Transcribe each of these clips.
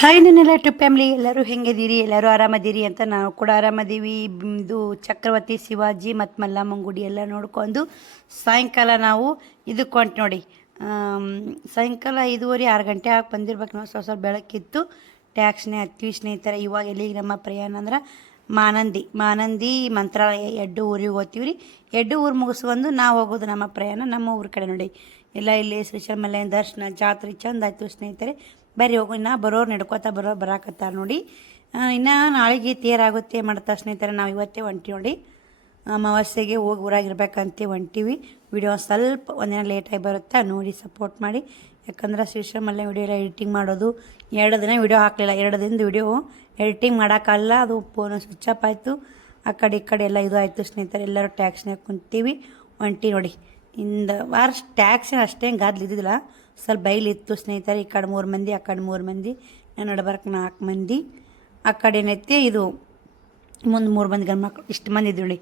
Hi ನನ್ನೆಲ್ಲ trip family ಎಲ್ಲರೂ ಹೆಂಗಿದ್ದೀರಿ, ಎಲ್ಲರೂ ಆರಾಮದಿರಿ ಅಂತ ನಾವು ಕೂಡ ಆರಾಮದೀವಿ. ಇದು ಚಕ್ರವರ್ತಿ ಶಿವಾಜಿ ಮತ್ತು ಮಲ್ಲಮ್ಮನ ಗುಡಿ ಎಲ್ಲ ನೋಡ್ಕೊಂಡು ಸಾಯಂಕಾಲ ನಾವು ಇದಕ್ಕೆ ಹೊಂಟು ನೋಡಿ. ಸಾಯಂಕಾಲ 5:30-6 ಗಂಟೆ ಆಗಿ ಬಂದಿರ್ಬೇಕು ನಾವು. ಸ್ವಲ್ಪ ಬೆಳಕಿತ್ತು, ಟ್ಯಾಕ್ಸ್ನೇ ಹತ್ತೀವಿ ಸ್ನೇಹಿತರೆ. ಇವಾಗ ಎಲ್ಲಿಗೆ ನಮ್ಮ ಪ್ರಯಾಣ ಅಂದ್ರೆ ಮಾನಂದಿ ಮಂತ್ರಾಲಯ ಎರಡು ಊರಿಗೆ ಹೋಗ್ತೀವಿ ರೀ. ಎರಡು ಊರು ಮುಗಿಸ್ಕೊಂಡು ನಾವು ಹೋಗೋದು ನಮ್ಮ ಪ್ರಯಾಣ ನಮ್ಮ ಊರ ಕಡೆ ನೋಡಿ. ಎಲ್ಲ ಇಲ್ಲಿ ಶ್ರೀಶೈಲ ಮಲ್ಲಯ್ಯನ ದರ್ಶನ ಜಾತ್ರೆ ಚಂದ ಆಯ್ತು ಸ್ನೇಹಿತರೆ. ಬರ್ರಿ ಹೋಗು. ಇನ್ನು ಬರೋರು ನಡ್ಕೋತಾ ಬರಾಕತ್ತಾರ ನೋಡಿ. ಇನ್ನು ನಾಳೆಗೆ ತೇರಾಗುತ್ತೆ ಮಾಡ್ತಾರೆ ಸ್ನೇಹಿತರೆ. ನಾವು ಇವತ್ತೇ ಹೊಂಟಿ ನೋಡಿ. ಅಮಾವಾಸ್ಯೆಗೆ ಹೋಗಿ ಊರಾಗಿರ್ಬೇಕಂತ ಹೊಂಟೀವಿ. ವಿಡಿಯೋ ಸ್ವಲ್ಪ ಒಂದಿನ ಲೇಟಾಗಿ ಬರುತ್ತೆ, ನೋಡಿ ಸಪೋರ್ಟ್ ಮಾಡಿ. ಯಾಕಂದ್ರೆ ಶ್ರೀಶೈಲ ಮಲ್ಲಯ್ಯ ವಿಡಿಯೋ ಎಲ್ಲ ಎಡಿಟಿಂಗ್ ಮಾಡೋದು 2 ದಿನ ವಿಡಿಯೋ ಹಾಕಲಿಲ್ಲ. 2 ದಿನದ ವಿಡಿಯೋ ಎಡಿಟಿಂಗ್ ಮಾಡೋಕ್ಕಲ್ಲ, ಅದು ಫೋನ್ ಸ್ವಿಚ್ ಆಫ್ ಆಯಿತು. ಆ ಕಡೆ ಈ ಕಡೆ ಎಲ್ಲ ಇದು ಆಯಿತು ಸ್ನೇಹಿತರೆ. ಎಲ್ಲರೂ ಟ್ಯಾಕ್ಸ್ನಾಗ ಕುಂತೀವಿ ಹೊಂಟಿ ನೋಡಿ. ಇಂದ ವಾರ ಟ್ಯಾಕ್ಸಿನ ಅಷ್ಟೇ ಗಾದ್ಲು ಇದ್ದಿದ್ದಿಲ್ಲ, ಸ್ವಲ್ಪ ಬೈಲಿತ್ತು ಸ್ನೇಹಿತರೆ. ಈ ಕಡೆ 3 ಮಂದಿ, ಆ ಕಡೆ 3 ಮಂದಿ, ನಾನು ನಡ್ಬರ್ಕ್ 4 ಮಂದಿ. ಆ ಕಡೆ ಏನೈತಿ ಇದು ಮುಂದೆ 3 ಮಂದಿ ಗಂಡು ಮಕ್ಕಳು, ಇಷ್ಟು ಮಂದಿ ಇದ್ವಿ.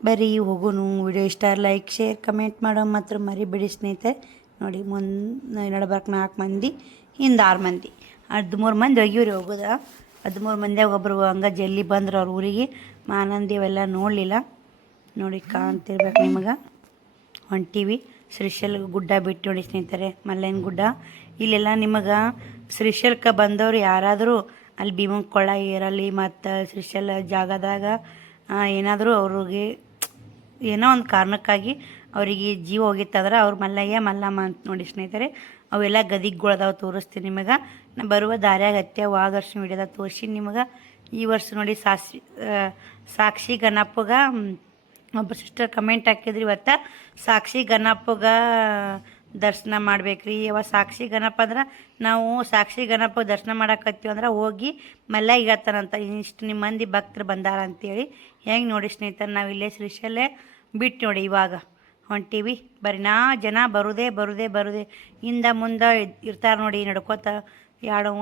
ಬರೀ ಹೋಗೋನು. ವಿಡಿಯೋ ಇಷ್ಟ ಲೈಕ್ ಶೇರ್ ಕಮೆಂಟ್ ಮಾಡೋ ಮಾತ್ರ ಮರಿಬೇಡಿ ಸ್ನೇಹಿತರೆ. ನೋಡಿ ಮುಂದೆ ನಡ್ಬರ್ಕ್ 4 ಮಂದಿ, ಹಿಂದೆ 6 ಮಂದಿ, 13 ಮಂದಿ ಹೋಗಿವ್ರಿ. ಹೋಗೋದ 13 ಮಂದಿಯಾಗ ಒಬ್ಬರು ಹಂಗೆ ಜಲ್ದಿ ಬಂದ್ರು ಅವ್ರ ಊರಿಗೆ. ಮಾನಂದಿ ಅವೆಲ್ಲ ನೋಡಲಿಲ್ಲ ನೋಡಿ, ಕಾಣ್ತಿರ್ಬೇಕು ನಿಮಗೆ. ಹೊಂಟೀವಿ ಶ್ರೀಶೈಲ ಗುಡ್ಡ ಬಿಟ್ಟು ನೋಡಿ ಸ್ನೇಹಿತರೆ, ಮಲ್ಲಯ್ಯನ ಗುಡ್ಡ. ಇಲ್ಲೆಲ್ಲ ನಿಮಗೆ ಶ್ರೀಶೈಲಕ್ಕೆ ಬಂದವರು ಯಾರಾದರೂ ಅಲ್ಲಿ ಭೀಮನ ಕೊಳ್ಳ ಏರಲಿ ಮತ್ತು ಶ್ರೀಶೈಲ ಜಾಗದಾಗ ಏನಾದರೂ ಅವ್ರಿಗೆ ಏನೋ ಒಂದು ಕಾರಣಕ್ಕಾಗಿ ಅವರಿಗೆ ಜೀವ ಹೋಗಿತ್ತಂದ್ರೆ ಅವ್ರು ಮಲ್ಲಮ್ಮ ಅಂತ ನೋಡಿ ಸ್ನೇಹಿತರೆ. ಅವೆಲ್ಲ ಗದಿಗಳದಾವೆ, ತೋರಿಸ್ತೀನಿ ನಿಮಗೆ. ನಾ ಬರುವ ದಾರ್ಯಾಗ ಹತ್ಯಾವ. ಆ ವರ್ಷ ವಿಡಿಯೋದಾಗ ತೋರಿಸಿ ನಿಮಗೆ. ಈ ವರ್ಷ ನೋಡಿ ಸಾಕ್ಷಿ ಗಣಪಗೆ ಒಬ್ಬ ಸಿಸ್ಟರ್ ಕಮೆಂಟ್ ಹಾಕಿದ್ರಿ, ಇವತ್ತು ಸಾಕ್ಷಿ ಗಣಪಗೆ ದರ್ಶನ ಮಾಡ್ಬೇಕ್ರಿ. ಯಾವಾಗ ಸಾಕ್ಷಿ ಗಣಪ ಅಂದ್ರೆ ನಾವು ಸಾಕ್ಷಿ ಗಣಪ ದರ್ಶನ ಮಾಡಕತ್ತೀವಿ ಅಂದ್ರೆ ಹೋಗಿ ಮಲ್ಲ ಹೇಳ್ತಾರಂತ, ಇಷ್ಟು ನಿಮ್ಮ ಮಂದಿ ಭಕ್ತರು ಬಂದಾರ ಅಂತೇಳಿ. ಹೆಂಗೆ ನೋಡಿ ಸ್ನೇಹಿತರೆ, ನಾವು ಇಲ್ಲೇ ಶ್ರೀಶೈಲ ಬಿಟ್ಟು ನೋಡಿ ಇವಾಗ ಹೊಂಟೀವಿ. ಬರೀ ಜನ ಬರುದೇ ಹಿಂದೆ ಮುಂದೆ ಇರ್ತಾರೆ ನೋಡಿ ನಡ್ಕೋತ.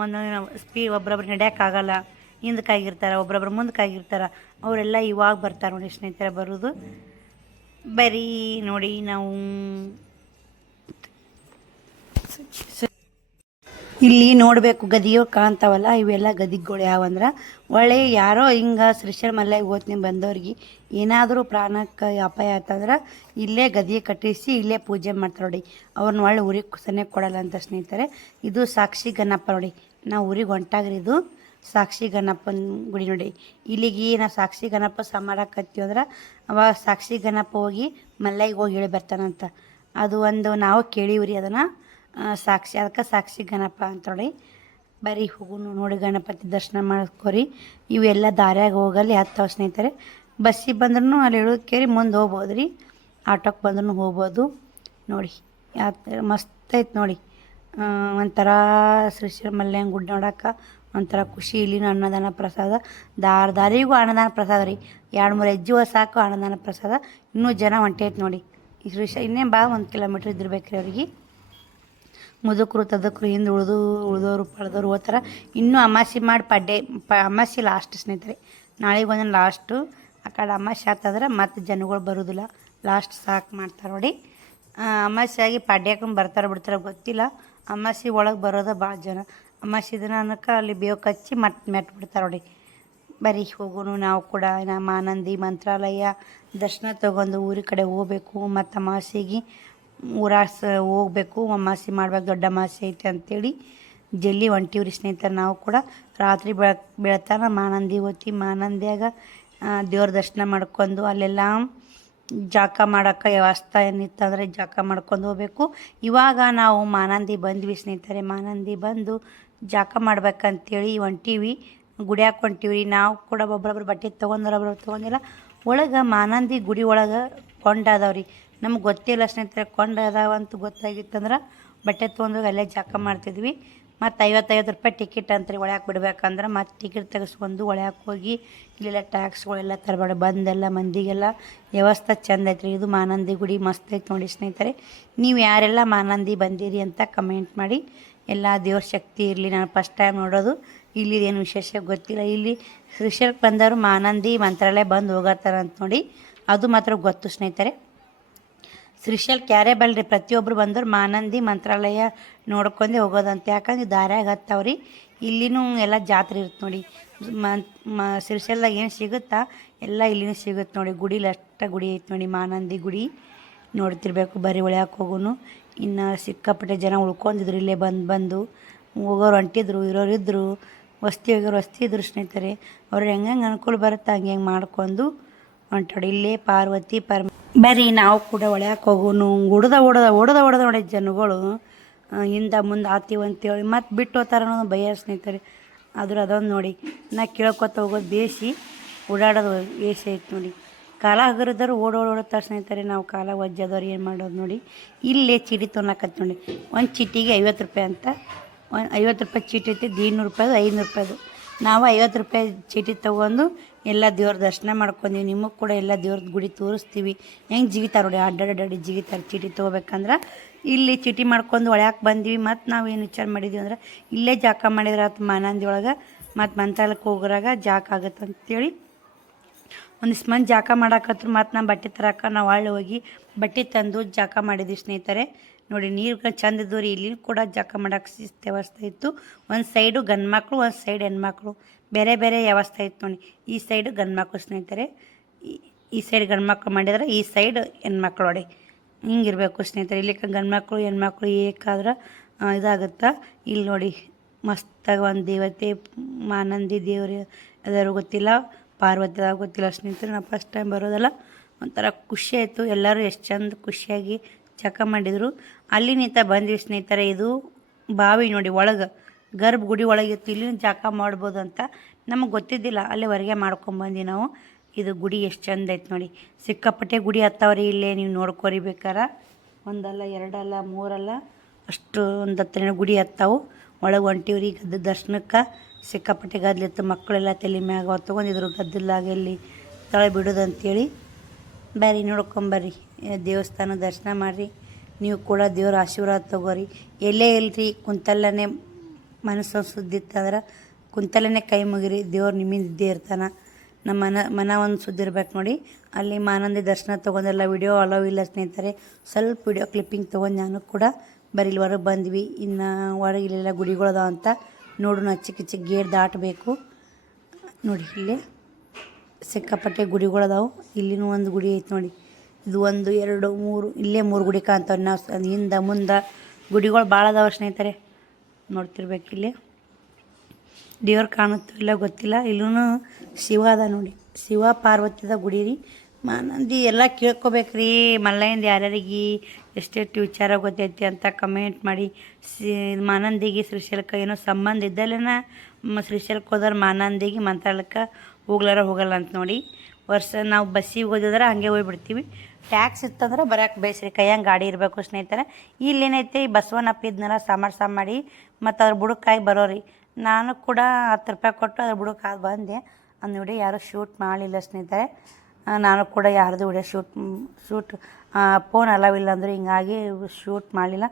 ಒಂದು ಒಬ್ರೊಬ್ರು ನಡೆಯೋಕ್ಕಾಗಲ್ಲ, ಹಿಂದಕ್ಕಾಗಿರ್ತಾರೆ, ಒಬ್ರೊಬ್ರು ಮುಂದಕ್ಕಾಗಿರ್ತಾರೆ. ಅವರೆಲ್ಲ ಇವಾಗ ಬರ್ತಾರೆ ನೋಡಿ ಸ್ನೇಹಿತರೆ. ಬರೋದು ಬರೀ ನೋಡಿ. ನಾವು ಇಲ್ಲಿ ನೋಡಬೇಕು ಗದಿಯೋ ಕಾಣ್ತಾವಲ್ಲ, ಇವೆಲ್ಲ ಗದಿಗಳು ಯಾವಂದ್ರೆ ಒಳ್ಳೆ ಯಾರೋ ಹಿಂಗೆ ಶ್ರೀಶೈಲ ಮಲ್ಲಯ್ಯ ಹೋಗ್ತೀನಿ ಬಂದವ್ರಿಗೆ ಏನಾದರೂ ಪ್ರಾಣಕ್ಕೆ ಅಪಾಯ ಆಯ್ತಂದ್ರೆ ಇಲ್ಲೇ ಗದಿಯ ಕಟ್ಟಿಸಿ ಇಲ್ಲೇ ಪೂಜೆ ಮಾಡ್ತಾರೆ ನೋಡಿ. ಅವ್ರನ್ನ ಒಳ್ಳೆ ಊರಿಗೆ ಸನ್ನೆ ಕೊಡಲ್ಲ ಅಂತ ಸ್ನೇಹಿತರೆ. ಇದು ಸಾಕ್ಷಿ ಗಣಪ ನೋಡಿ. ನಾವು ಊರಿಗೆ ಹೊಂಟಾಗ್ರಿ. ಇದು ಸಾಕ್ಷಿ ಗಣಪನ ಗುಡಿ ನೋಡಿ. ಇಲ್ಲಿಗೆ ನಾವು ಸಾಕ್ಷಿ ಗಣಪ ಮಾಡಕತ್ತೀವಿ ಅಂದ್ರೆ ಅವಾಗ ಸಾಕ್ಷಿ ಗಣಪ ಹೋಗಿ ಮಲ್ಲಯ್ಯಗೆ ಹೋಗಿ ಹೇಳಿ ಬರ್ತಾನಂತ. ಅದು ಒಂದು ನಾವು ಕೇಳೀವ್ರಿ ಅದನ್ನು. ಅದಕ್ಕೆ ಸಾಕ್ಷಿ ಗಣಪ ಅಂತ ನೋಡಿ. ಬರೀ ಹೋಗು ನೋಡಿ, ಗಣಪತಿ ದರ್ಶನ ಮಾಡ್ಕೊರಿ. ಇವೆಲ್ಲ ದಾರ್ಯಾಗ ಹೋಗಲ್ಲಿ ಹತ್ತವ ಸ್ನೇಹಿತರೆ. ಬಸ್ಸಿಗೆ ಬಂದ್ರೂ ಅಲ್ಲಿ ಕೇರಿ ಮುಂದೆ ಹೋಗ್ಬೋದು ರೀ. ಆಟೋಕ್ಕೆ ಬಂದ್ರೂ ಹೋಗ್ಬೋದು ನೋಡಿ. ಮಸ್ತ್ ಐತೆ ನೋಡಿ. ಒಂಥರ ಶ್ರೀಶೈಲ ಮಲ್ಲಯ್ಯನ ಗುಡ್ಡ ನೋಡೋಕೆ ಒಂಥರ ಖುಷಿ. ಇಲ್ಲಿನ ಅನ್ನದಾನ ಪ್ರಸಾದ, ದಾರಿಗೂ ಅನ್ನದಾನ ಪ್ರಸಾದ ರೀ. 2-3 ಹೆಜ್ಜೆ ಸಾಕು ಅನ್ನದಾನ ಪ್ರಸಾದ. ಇನ್ನೂ ಜನ ಹೊಂಟೈತೆ ನೋಡಿ. ಈ ಶ್ರೀಶೈಲ ಇನ್ನೇ 1 ಕಿಲೋಮೀಟ್ರ್ ಇದ್ದಿರ್ಬೇಕ್ರಿ ಅವ್ರಿಗೆ. ಮುದುಕರು ತದಕರು ಹಿಂದೆ ಉಳಿದವರು ಪಡೆದವ್ರು ಹೋಗ್ತಾರೆ. ಇನ್ನೂ ಅಮಾಸಿ ಮಾಡಿ ಅಮಾಸಿ ಲಾಸ್ಟ್ ಸ್ನೇಹಿತರೆ. ನಾಳೆಗೆ ಒಂದೊಂದು ಲಾಸ್ಟು. ಆ ಕಡೆ ಅಮಾಸಿ ಆಗ್ತಂದ್ರೆ ಮತ್ತೆ ಜನಗಳು ಬರೋದಿಲ್ಲ, ಲಾಸ್ಟ್ ಸಾಕು ಮಾಡ್ತಾರೆ ನೋಡಿ. ಅಮಾಸಿ ಆಗಿ ಪಾಡ್ಯಕ್ಕಂದು ಬರ್ತಾರೆ ಬಿಡ್ತಾರೆ ಗೊತ್ತಿಲ್ಲ. ಅಮಾಸಿ ಒಳಗೆ ಬರೋದು ಭಾಳ ಜನ. ಅಮಾಸಿ ದಿನ ಅನ್ನೋಕೆ ಅಲ್ಲಿ ಬೇವು ಕಚ್ಚಿ ಮೆಟ್ಟು ಬಿಡ್ತಾರೆ ನೋಡಿ. ಬರೀ ಹೋಗೋನು. ನಾವು ಕೂಡ ಮಾನಂದಿ ಮಂತ್ರಾಲಯ ದರ್ಶನ ತೊಗೊಂಡು ಊರ ಕಡೆ ಹೋಗ್ಬೇಕು. ಮತ್ತು ಅಮಾಸಿಗೆ ಹೋಗ್ಬೇಕು. ಅಮಾಸಿ ಮಾಡ್ಬೇಕು, ದೊಡ್ಡ ಅಮಾಸಿ ಐತೆ ಅಂತೇಳಿ ಜಲ್ದಿ ಹೊಂಟೀವ್ರಿ ಸ್ನೇಹಿತರೆ. ನಾವು ಕೂಡ ರಾತ್ರಿ ಬೆಳತಾನ ಮಾನಂದಿ ಹೋಗ್ತೀವಿ. ಮಾನಂದಿಯಾಗ ದೇವ್ರ ದರ್ಶನ ಮಾಡ್ಕೊಂಡು ಅಲ್ಲೆಲ್ಲ ಜಾಕ ಮಾಡೋಕೆ ವ್ಯವಸ್ಥೆ ಏನಿತ್ತಂದರೆ ಜಾಕ ಮಾಡ್ಕೊಂಡು ಹೋಗ್ಬೇಕು. ಇವಾಗ ನಾವು ಮಾನಂದಿ ಬಂದ್ವಿ ಸ್ನೇಹಿತರೆ. ಮಾನಂದಿ ಬಂದು ಜಾಕ ಮಾಡ್ಬೇಕಂತೇಳಿ ಹೊಂಟೀವಿ. ಗುಡಿಯಾಕ ಹೊಂಟೀವಿ. ನಾವು ಕೂಡ ಒಬ್ಬೊಬ್ರು ಬಟ್ಟೆ ಒಬ್ಬೊಬ್ರು ತೊಗೊಂಡಿಲ್ಲ. ಒಳಗೆ ಮಾನಂದಿ ಗುಡಿ ಒಳಗೆ ಕೊಂಡ ಅದಾವ್ರಿ. ನಮ್ಗೆ ಗೊತ್ತಿಲ್ಲ ಸ್ನೇಹಿತರೆ. ಕೊಂಡ ಅದಾವಂತ ಗೊತ್ತಾಗಿತ್ತಂದ್ರೆ ಬಟ್ಟೆ ತೊಗೊಂಡೋಗಿ ಅಲ್ಲೇ ಜಾಕ ಮಾಡ್ತಿದ್ವಿ. ಮತ್ತು 50 ರೂಪಾಯಿ ಟಿಕೆಟ್ ಅಂತ್ರಿ ಒಳಗೆ ಬಿಡ್ಬೇಕಂದ್ರೆ. ಮತ್ತು ಟಿಕೆಟ್ ತೆಗೆಸ್ಕೊಂಡು ಒಳಗೆ ಹೋಗಿ ಇಲ್ಲೆಲ್ಲ ಟ್ಯಾಕ್ಸ್ಗಳೆಲ್ಲ ತರಬೇಡ ಬಂದೆಲ್ಲ ಮಂದಿಗೆಲ್ಲ ವ್ಯವಸ್ಥೆ ಚೆಂದ ಐತ್ರಿ. ಇದು ಮಾನಂದಿ ಗುಡಿ ಮಸ್ತ್ ಐತೆ ನೋಡಿ ಸ್ನೇಹಿತರೆ. ನೀವು ಯಾರೆಲ್ಲ ಮಾನಂದಿ ಬಂದಿರಿ ಅಂತ ಕಮೆಂಟ್ ಮಾಡಿ. ಎಲ್ಲ ದೇವ್ರ ಶಕ್ತಿ ಇರಲಿ. ನಾನು ಫಸ್ಟ್ ಟೈಮ್ ನೋಡೋದು. ಇಲ್ಲಿ ಏನು ವಿಶೇಷ ಗೊತ್ತಿಲ್ಲ. ಇಲ್ಲಿ ಶ್ರೀಶೈಲಕ್ಕೆ ಬಂದವರು ಮಾನಂದಿ ಮಂತ್ರಾಲಯ ಬಂದು ಹೋಗತ್ತಾರ ಅಂತ ನೋಡಿ. ಅದು ಮಾತ್ರ ಗೊತ್ತು ಸ್ನೇಹಿತರೆ. ಶ್ರೀಶೈಲಕ್ಕೆ ಯಾರೇ ಬಲ್ರಿ, ಪ್ರತಿಯೊಬ್ಬರು ಬಂದವರು ಮಾನಂದಿ ಮಂತ್ರಾಲಯ ನೋಡ್ಕೊಂಡೆ ಹೋಗೋದಂತ. ಯಾಕಂದ್ರೆ ದಾರ್ಯಾಗ ಹತ್ತವ್ರಿ. ಇಲ್ಲಿನೂ ಎಲ್ಲ ಜಾತ್ರೆ ಇರುತ್ತೆ ನೋಡಿ. ಶ್ರೀಶೈಲದಾಗ ಏನು ಸಿಗುತ್ತಾ ಎಲ್ಲ ಇಲ್ಲಿನೂ ಸಿಗುತ್ತೆ ನೋಡಿ. ಗುಡಿಲಿ ಅಷ್ಟ ಗುಡಿ ಐತೆ ನೋಡಿ, ಮಾನಂದಿ ಗುಡಿ ನೋಡ್ತಿರ್ಬೇಕು. ಬರೀ ಒಳ್ಯಾಕೆ ಹೋಗೋನು. ಇನ್ನು ಸಿಕ್ಕಾಪಟ್ಟೆ ಜನ ಉಳ್ಕೊಂಡಿದ್ರು ಇಲ್ಲೇ ಬಂದು ಹೋಗೋರು ಹೊಂಟಿದ್ರು, ಇರೋರು ಇದ್ದರು, ವಸ್ತಿ ಹೋಗೋರು ವಸ್ತಿ ಇದ್ರು ಸ್ನೇಹಿತರೆ. ಅವ್ರು ಹೆಂಗೆ ಅನುಕೂಲ ಬರುತ್ತೆ ಹಂಗೆ ಮಾಡ್ಕೊಂಡು ಹೊಂಟಾಡಿ. ಇಲ್ಲೇ ಪಾರ್ವತಿ ಬರ್ರಿ ನಾವು ಕೂಡ ಒಳ್ಯಾಕೆ ಹೋಗೋನು. ಓಡದ ನೋಡಿ ಜನಗಳು ಹಿಂದೆ ಮುಂದೆ ಆತೀವಿ ಅಂತೇಳಿ ಮತ್ತು ಬಿಟ್ಟು ಹೋಗ್ತಾರ ಅನ್ನೋದು ಭಯ ಸ್ನೇಹಿತರೆ. ಅದೊಂದು ನೋಡಿ, ನಾ ಕೇಳ್ಕೊತ ಹೋಗೋದು ಬೇಸಿ ಓಡಾಡೋದು ಬೇಸಿ ಐತೆ ನೋಡಿ. ಕಾಲ ಹಗರಿದ್ರು ಓಡೋಡ್ತಾರೆ ಸ್ನೇಹಿತರೆ. ನಾವು ಕಾಲ ಒಜ್ಜದವ್ರು ಏನು ಮಾಡೋದು ನೋಡಿ. ಇಲ್ಲೇ ಚೀಟಿ ತೊಗೊಳಕತ್ತು ನೋಡಿ. ಒಂದು ಚೀಟಿಗೆ 50 ರೂಪಾಯಿ ಅಂತ. 50 ರೂಪಾಯಿ ಚೀಟಿ ಐತಿ, 200 ರೂಪಾಯಿದು 500 ರೂಪಾಯಿದು. ನಾವು 50 ರೂಪಾಯಿ ಚೀಟಿ ತೊಗೊಂಡು ಎಲ್ಲ ದೇವ್ರ ದರ್ಶನ ಮಾಡ್ಕೊಂಡೀವಿ. ನಿಮಗೆ ಕೂಡ ಎಲ್ಲ ದೇವ್ರದ್ದು ಗುಡಿ ತೋರಿಸ್ತೀವಿ. ಹೆಂಗೆ ಜಿಗಿತಾರೆ ನೋಡಿ, ಅಡ್ಡಾಡಿ ಜಿಗಿತಾರೆ ಚೀಟಿ ತೊಗೋಬೇಕಂದ್ರೆ. ಇಲ್ಲಿ ಚೀಟಿ ಮಾಡ್ಕೊಂಡು ಒಳ್ಯಾಕೆ ಬಂದ್ವಿ. ಮತ್ತು ನಾವು ಏನು ವಿಚಾರ ಮಾಡಿದ್ವಿ ಅಂದ್ರೆ ಇಲ್ಲೇ ಜಾಕ ಮಾಡಿದ್ರೆ ಆತು ಮಾನಂದಿ ಒಳಗೆ, ಮತ್ತು ಮಂತ್ರಾಲಯಕ್ಕೆ ಹೋಗೋರಾಗ ಜಾಕ ಆಗುತ್ತೆ ಅಂತೇಳಿ ಒಂದಿಷ್ಟು ಮಂದಿ ಜಾಕ ಮಾಡಾಕತ್ರು. ಮತ್ತು ನಾವು ಬಟ್ಟೆ ತರಕ ನಾವು ಹೋಗಿ ಬಟ್ಟೆ ತಂದು ಜಾಕ ಮಾಡಿದ್ವಿ ಸ್ನೇಹಿತರೆ. ನೋಡಿ ನೀರು ಚಂದ ಇದ್ದವು ರೀ. ಇಲ್ಲಿ ಕೂಡ ಜಾಕ ಮಾಡೋಕೆ ವ್ಯವಸ್ಥೆ ಇತ್ತು. ಒಂದು ಸೈಡು ಗಂಡು ಮಕ್ಕಳು, ಒಂದು ಸೈಡ್ ಹೆಣ್ಮಕ್ಳು, ಬೇರೆ ಬೇರೆ ವ್ಯವಸ್ಥೆ ಇತ್ತು ನೋಡಿ. ಈ ಸೈಡು ಗಂಡು ಮಕ್ಕಳು ಸ್ನೇಹಿತರೆ, ಈ ಸೈಡ್ ಗಂಡು ಮಕ್ಕಳು ಮಾಡಿದ್ರೆ ಈ ಸೈಡ್ ಹೆಣ್ಮಕ್ಳು ನೋಡಿ. ಹಿಂಗಿರಬೇಕು ಸ್ನೇಹಿತರೆ. ಇಲ್ಲಿ ಗಂಡು ಮಕ್ಕಳು ಹೆಣ್ಮಕ್ಳು ಏಕಾದ್ರೆ ಇದಾಗುತ್ತಾ. ಇಲ್ಲಿ ನೋಡಿ ಮಸ್ತಾಗಿ ಒಂದು ದೇವತೆ ಮಾನಂದಿ ದೇವ್ರು ಅದಾರು ಗೊತ್ತಿಲ್ಲ, ಪಾರ್ವತಿ ಅದಾಗ ಗೊತ್ತಿಲ್ಲ ಸ್ನೇಹಿತರೆ. ನಾವು ಫಸ್ಟ್ ಟೈಮ್ ಬರೋದಲ್ಲ, ಒಂಥರ ಖುಷಿ ಆಯಿತು. ಎಲ್ಲರೂ ಎಷ್ಟು ಚಂದ ಖುಷಿಯಾಗಿ ಚಕ ಮಾಡಿದರು. ಅಲ್ಲಿ ನಿಂತ ಬಂದ್ವಿ ಸ್ನೇಹಿತರೆ. ಇದು ಬಾವಿ ನೋಡಿ, ಒಳಗೆ ಗರ್ಭಗುಡಿ ಒಳಗಿತ್ತು. ಇಲ್ಲಿನ ಜಾಕ ಮಾಡ್ಬೋದು ಅಂತ ನಮಗೆ ಗೊತ್ತಿದ್ದಿಲ್ಲ, ಅಲ್ಲಿ ಹೊರಗೆ ಮಾಡ್ಕೊಂಬಂದ್ವಿ ನಾವು. ಇದು ಗುಡಿ ಎಷ್ಟು ಚಂದ ಐತೆ ನೋಡಿ. ಸಿಕ್ಕಾಪಟ್ಟೆ ಗುಡಿ ಹತ್ತವ್ರಿ ಇಲ್ಲೇ, ನೀವು ನೋಡ್ಕೊರಿ ಬೇಕಾರ. ಒಂದಲ್ಲ ಎರಡಲ್ಲ ಮೂರಲ್ಲ ಅಷ್ಟು ಒಂದು 10 ಗುಡಿ ಹತ್ತಾವು. ಒಳಗೆ ಹೊಂಟಿವ್ರಿ ಗದ್ದ ದರ್ಶನಕ್ಕೆ. ಸಿಕ್ಕಾಪಟ್ಟೆ ಗದ್ಲಿತ್ತು. ಮಕ್ಕಳೆಲ್ಲ ತಲೆ ಮ್ಯಾಗ ತೊಗೊಂಡಿದ್ರು ಗದ್ದಲಾಗ ಎಲ್ಲಿ ತಳ ಬಿಡೋದಂತೇಳಿ. ಬರ್ರಿ ನೋಡ್ಕೊಂಬರ್ರಿ, ದೇವಸ್ಥಾನ ದರ್ಶನ ಮಾಡಿರಿ. ನೀವು ಕೂಡ ದೇವ್ರ ಆಶೀರ್ವಾದ ತೊಗೋರಿ. ಎಲ್ಲೇ ಇಲ್ರಿ, ಕುಂತಲ್ಲೇ ಮನಸ್ಸು ಸುದ್ದಿತ್ತಂದ್ರೆ ಕುಂತಲ್ಲೇ ಕೈ ಮುಗಿರಿ, ದೇವ್ರು ನಿಮ್ಮಿಂದ ಇದ್ದೇ ಇರ್ತಾನೆ. ನಮ್ಮ ಮನ ಒಂದು ಸುದ್ದಿ ಇರ್ಬೇಕು ನೋಡಿ. ಅಲ್ಲಿ ಮಾನಂದಿ ದರ್ಶನ ತೊಗೊಂಡೆಲ್ಲ ವಿಡಿಯೋ ಅಲೋ ಇಲ್ಲ ಸ್ನೇಹಿತರೆ. ಸ್ವಲ್ಪ ವಿಡಿಯೋ ಕ್ಲಿಪ್ಪಿಂಗ್ ತೊಗೊಂಡು ನಾನು ಕೂಡ ಬರೀ ಇಲ್ಲಿ ಹೊರಗೆ ಬಂದ್ವಿ. ಇನ್ನು ಹೊರಗೆ ಇಲ್ಲೆಲ್ಲ ಗುಡಿಗಳದಾವ ಅಂತ ನೋಡೋಣ. ಚಿಕ್ಕ ಗೇಟ್ ದಾಟಬೇಕು ನೋಡಿ. ಇಲ್ಲೇ ಸಿಕ್ಕಾಪಟ್ಟೆ ಗುಡಿಗಳದಾವು. ಇಲ್ಲಿನೂ ಒಂದು ಗುಡಿ ಐತೆ ನೋಡಿ. ಇದು 1 2 3 ಇಲ್ಲೇ 3 ಗುಡಿ ಕಾಣ್ತಾವೆ. ನಾವು ಹಿಂದೆ ಮುಂದೆ ಗುಡಿಗಳು ಭಾಳ ಅದಾವ ಸ್ನೇಹಿತರೆ. ನೋಡ್ತಿರ್ಬೇಕು. ಇಲ್ಲಿ ದೇವ್ರು ಕಾಣುತ್ತೋ ಇಲ್ಲ ಗೊತ್ತಿಲ್ಲ. ಇಲ್ಲೂ ಶಿವ ಅದ ನೋಡಿ, ಶಿವ ಪಾರ್ವತಿದ ಗುಡಿ ರೀ. ಮಾನಂದಿ ಎಲ್ಲ ಕೇಳ್ಕೊಬೇಕ್ರಿ. ಮಲ್ಲಯ್ಯಂದು ಯಾರ್ಯಾರಿಗೆ ಎಷ್ಟೆಷ್ಟು ವಿಚಾರ ಗೊತ್ತೈತಿ ಅಂತ ಕಮೆಂಟ್ ಮಾಡಿ. ಮಾನಂದಿಗೆ ಶ್ರೀಶೈಲಕ್ಕೆ ಏನೋ ಸಂಬಂಧ ಇದ್ದಲ್ಲೇನ ಶ್ರೀಶೈಲಕ್ಕೆ ಹೋದ್ರೆ ಮಾನಂದಿಗೆ ಮಂತ್ರಾಲಯಕ್ಕೆ ಹೋಗಲ್ಲ ಅಂತ ನೋಡಿ. ವರ್ಷ ನಾವು ಬಸ್ಸಿಗೆ ಹೋದಿದ್ರೆ ಹಂಗೆ ಹೋಗ್ಬಿಡ್ತೀವಿ. ಟ್ಯಾಕ್ಸ್ ಇತ್ತಂದ್ರೆ ಬರೋಕೆ ಬೇಸ್ರಿ, ಕೈಯಂಗೆ ಗಾಡಿ ಇರಬೇಕು ಸ್ನೇಹಿತರೆ. ಇಲ್ಲೇನೈತೆ ಈ ಬಸವನಪ್ಪ ಇದನ್ನೆಲ್ಲ ಸಾಮಾರು ಮಾಡಿ ಮತ್ತು ಅದ್ರ ಬುಡಕ್ಕಾಗಿ ಬರೋರಿ. ನಾನು ಕೂಡ 10 ರೂಪಾಯಿ ಕೊಟ್ಟು ಅದ್ರ ಬುಡಕ್ಕಾಗಿ ಬಂದೆ. ಅಂದು ವಿಡಿಯೋ ಯಾರೂ ಶೂಟ್ ಮಾಡಲಿಲ್ಲ ಸ್ನೇಹಿತರೆ. ನಾನು ಕೂಡ ಯಾರ್ದು ವಿಡಿಯೋ ಶೂಟ್ ಫೋನ್ ಅಲವಿಲ್ಲ ಅಂದ್ರೆ ಹಿಂಗಾಗಿ ಶೂಟ್ ಮಾಡಲಿಲ್ಲ.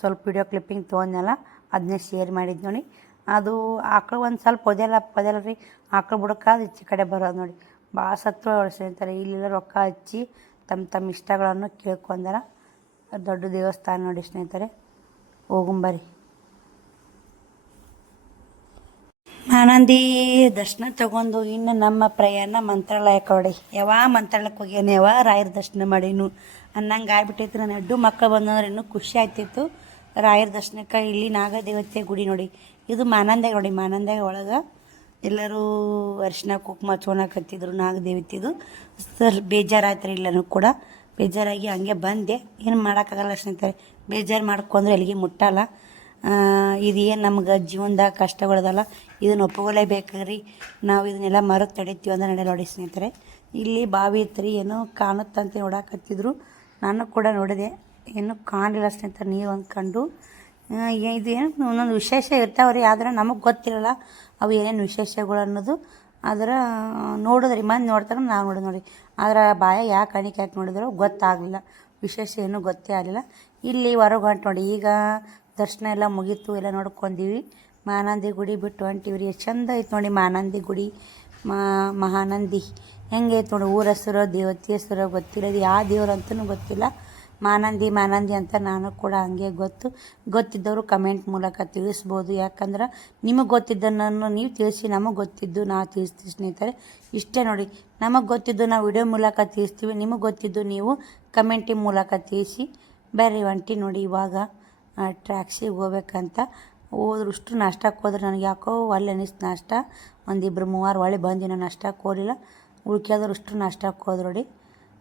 ಸ್ವಲ್ಪ ವಿಡಿಯೋ ಕ್ಲಿಪ್ಪಿಂಗ್ ತೊಗೊಂಡಲ್ಲ, ಅದನ್ನೇ ಶೇರ್ ಮಾಡಿದ್ದು ನೋಡಿ. ಅದು ಆಕಳು ಒಂದು ಸ್ವಲ್ಪ ಒದೆಲ್ಲ ರೀ. ಆಕಳು ಬುಡಕ್ಕಾದ ಈಚೆ ಕಡೆ ಬರೋದು ನೋಡಿ. ಭಾಳ ಸತ್ವ ಸ್ನೇಹಿತರೆ. ಇಲ್ಲೆಲ್ಲ ರೊಕ್ಕ ಹಚ್ಚಿ ತಮ್ಮ ಇಷ್ಟಗಳನ್ನು ಕೇಳ್ಕೊಂಡಾರ. ದೊಡ್ಡ ದೇವಸ್ಥಾನ ನೋಡಿ ಸ್ನೇಹಿತರೆ. ಹೋಗುಂಬರಿ. ಮಾನಂದಿ ದರ್ಶನ ತಗೊಂಡು ಇನ್ನು ನಮ್ಮ ಪ್ರಯಾಣ ಮಂತ್ರಾಲಯಕ್ಕೆ ನೋಡಿ. ಯಾವಾಗ ಮಂತ್ರಾಲಯಕ್ಕೆ ಹೋಗ್ಯಾನ, ಯಾವಾಗ ರಾಯರ ದರ್ಶನ ಮಾಡೀನು ಅನ್ನಂಗೆ ಆಗ್ಬಿಟ್ಟೈತಿ. ನನ್ನ 2 ಮಕ್ಕಳು ಬಂದಂದ್ರೆ ಇನ್ನೂ ಖುಷಿ ಆಗ್ತಿತ್ತು. ರಾಯರ ದರ್ಶನಕ್ಕೆ ಇಲ್ಲಿ ನಾಗದೇವತೆ ಗುಡಿ ನೋಡಿ. ಇದು ಮಾನಂದ್ಯಾಗ ನೋಡಿ. ಮಾನಂದ್ಯಾಗ ಒಳಗೆ ಎಲ್ಲರೂ ಅರಿಶಿನ ಕುಂಕುಮ ಹಚ್ಚೋಣಕತ್ತಿದ್ರು ನಾಗದೇವತೆದು. ಬೇಜಾರಾಯ್ತು ರೀ. ಇಲ್ಲನೂ ಕೂಡ ಬೇಜಾರಾಗಿ ಹಂಗೆ ಬಂದೆ. ಏನು ಮಾಡೋಕ್ಕಾಗಲ್ಲ ಸ್ನೇಹಿತರೆ. ಬೇಜಾರು ಮಾಡ್ಕೊಂಡ್ರೆ ಎಲ್ಲಿಗೆ ಮುಟ್ಟಲ್ಲ. ಇದು ಏನು ನಮ್ಗೆ ಜೀವನದಾಗ ಕಷ್ಟಗಳದಲ್ಲ, ಇದನ್ನು ಒಪ್ಪಿಕೊಳ್ಳೇಬೇಕ್ರಿ. ನಾವು ಇದನ್ನೆಲ್ಲ ಮರೆತು ತಡಿತೀವಿ ಅಂದ್ರೆ ನಡೆಯಲ್ಲ ನೋಡಿ ಸ್ನೇಹಿತರೆ. ಇಲ್ಲಿ ಬಾವಿ ಇತ್ತು, ಏನೋ ಕಾಣುತ್ತಂತೆ ನೋಡಾಕತ್ತಿದ್ರು. ನಾನು ಕೂಡ ನೋಡಿದೆ, ಏನೂ ಕಾಣಲಿಲ್ಲ ಸ್ನೇಹಿತರೆ. ನೀರು ಅಂದ್ಕೊಂಡು ಇದು ಏನು ಒಂದೊಂದು ವಿಶೇಷ ಇರ್ತಾವ್ರಿ, ಆದ್ರೆ ನಮಗೆ ಗೊತ್ತಿರಲ್ಲ ಅವು ಏನೇನು ವಿಶೇಷಗಳು ಅನ್ನೋದು. ಆದ್ರೆ ನೋಡಿದ್ರಿ ಮಂದಿ ನೋಡ್ತಾರೆ, ನಾವು ನೋಡಿ. ಆದ್ರೆ ಬಾಯ ಯಾಕೆ ಕಣಿಕೆ ಹಾಕಿ ನೋಡಿದ್ರು ಗೊತ್ತಾಗಲಿಲ್ಲ. ವಿಶೇಷ ಏನೂ ಗೊತ್ತೇ ಆಗಲಿಲ್ಲ. ಇಲ್ಲಿ ಹೊರಗೆ ಹೊಂಟು ನೋಡಿ. ಈಗ ದರ್ಶನ ಎಲ್ಲ ಮುಗೀತು, ಎಲ್ಲ ನೋಡ್ಕೊಂಡೀವಿ. ಮಾನಂದಿ ಗುಡಿ ಬಿಟ್ಟು ಹೊಂಟಿವ್ರಿ. ಎಷ್ಟು ಚಂದ ಐತೆ ನೋಡಿ ಮಾನಂದಿ ಗುಡಿ. ಮಹಾನಂದಿ ಹೆಂಗೆ ಐತೆ ನೋಡಿ. ಊರ ಹೆಸರು ದೇವತೆ ಹೆಸರು ಗೊತ್ತಿಲ್ಲ, ಇದು ಯಾವ ದೇವ್ರು ಅಂತಲೂ ಗೊತ್ತಿಲ್ಲ. ಮಾನಂದಿ ಅಂತ ನಾನು ಕೂಡ ಹಂಗೆ ಗೊತ್ತಿದ್ದವರು ಕಮೆಂಟ್ ಮೂಲಕ ತಿಳಿಸ್ಬೋದು. ಯಾಕಂದ್ರೆ ನಿಮಗೆ ಗೊತ್ತಿದ್ದನ್ನು ನೀವು ತಿಳಿಸಿ, ನಮಗೆ ಗೊತ್ತಿದ್ದು ನಾವು ತಿಳಿಸ್ತೀವಿ ಸ್ನೇಹಿತರೆ. ಇಷ್ಟೇ ನೋಡಿ, ನಮಗೆ ಗೊತ್ತಿದ್ದು ನಾವು ವಿಡಿಯೋ ಮೂಲಕ ತಿಳಿಸ್ತೀವಿ, ನಿಮಗೆ ಗೊತ್ತಿದ್ದು ನೀವು ಕಮೆಂಟಿಂಗ್ ಮೂಲಕ ತಿಳಿಸಿ. ಬೇರೆ ಒಂಟಿ ನೋಡಿ, ಇವಾಗ ಟ್ರ್ಯಾಕ್ಸಿಗೆ ಹೋಗ್ಬೇಕಂತ ಹೋದ್ರಷ್ಟು ನಾಷ್ಟಕ್ಕೆ ಹೋದ್ರೆ ನನಗೆ ಯಾಕೋ ಒಳ್ಳೆ ಅನಿಸ್ತು ನಾಷ್ಟ. ಒಂದಿಬ್ಬರು ಮೂವರು ಒಳ್ಳೆ ಬಂದು ನಾನು ನಾಷ್ಟಕ್ಕೆ ಹೋಗಲಿಲ್ಲ, ಉಳ್ಕ್ಯಾದ್ರು ಅಷ್ಟು ನಾಷ್ಟಕ್ಕೆ ಹೋದ್ರು ನೋಡಿ.